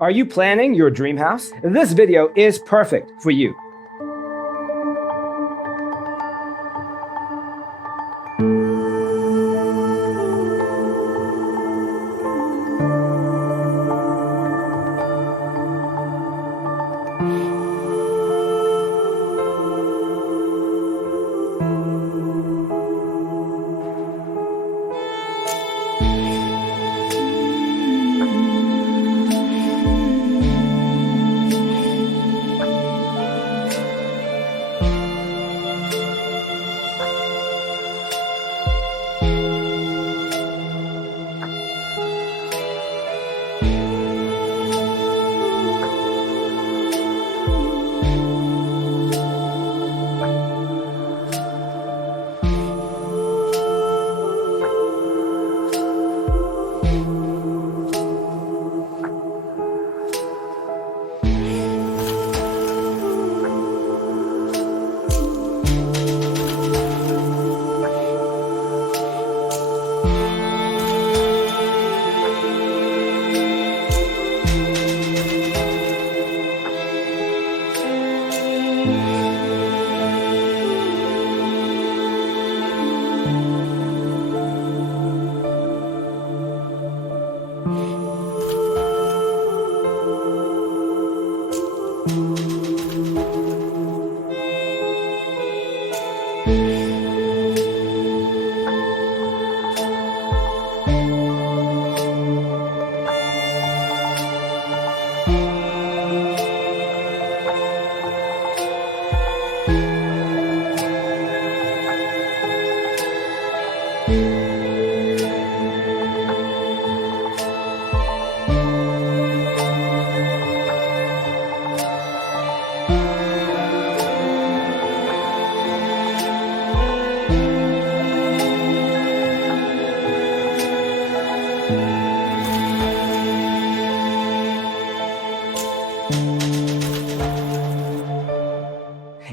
Are you planning your dream house? This video is perfect for you.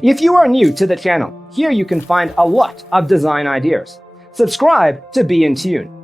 If you are new to the channel, here you can find a lot of design ideas. Subscribe to be in tune.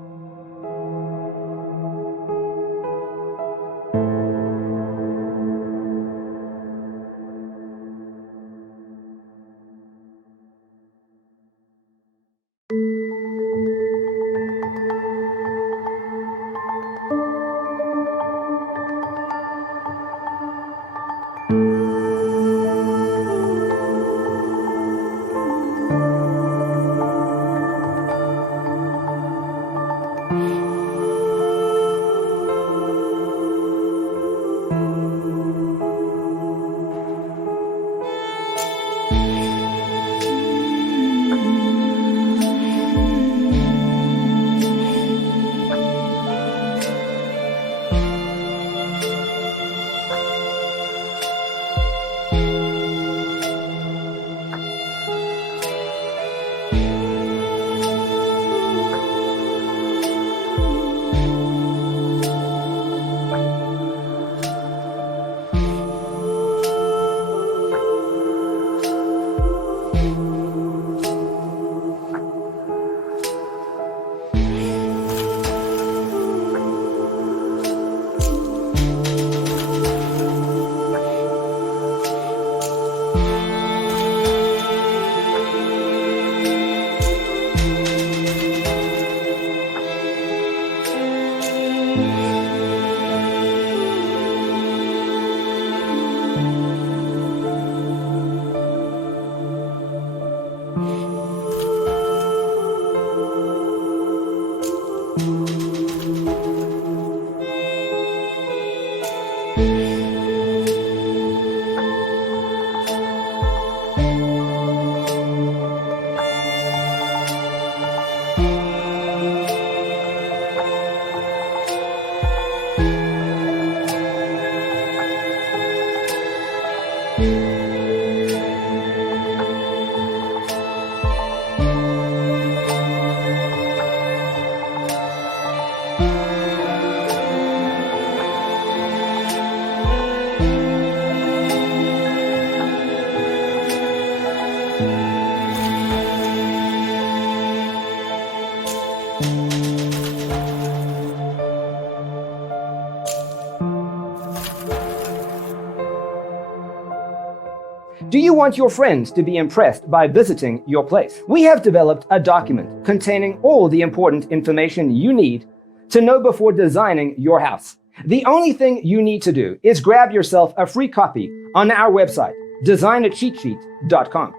Do you want your friends to be impressed by visiting your place? We have developed a document containing all the important information you need to know before designing your house. The only thing you need to do is grab yourself a free copy on our website, designercheatsheet.com.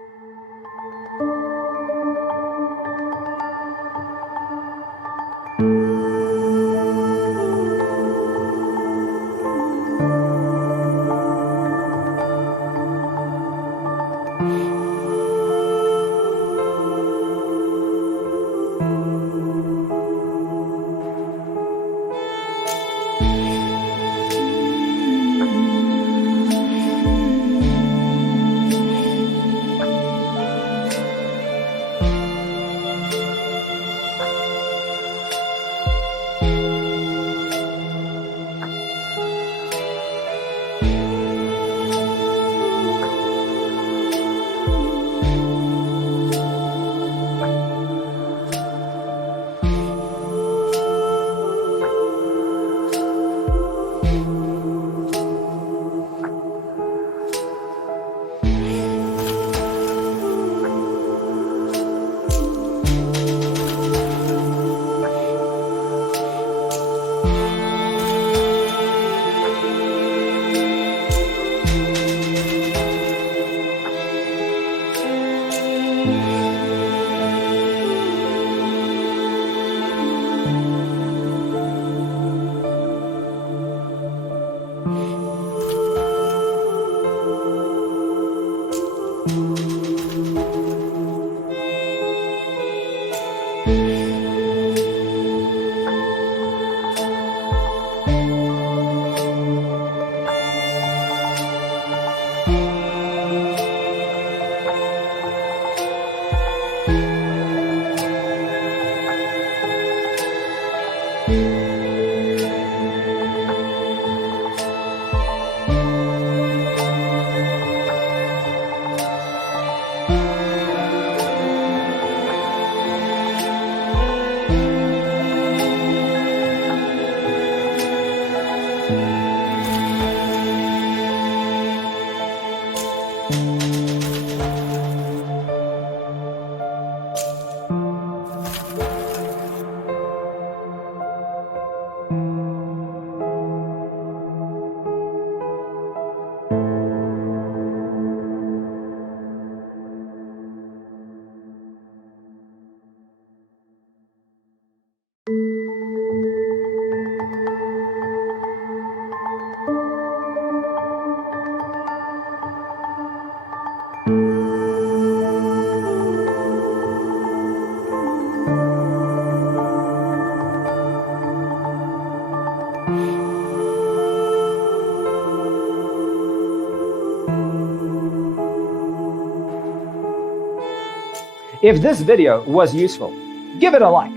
If this video was useful, give it a like.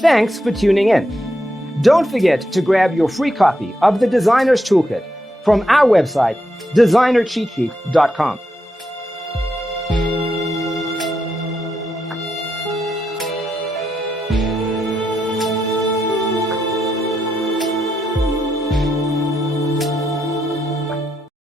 Thanks for tuning in. Don't forget to grab your free copy of the Designer's Toolkit from our website, designercheatsheet.com.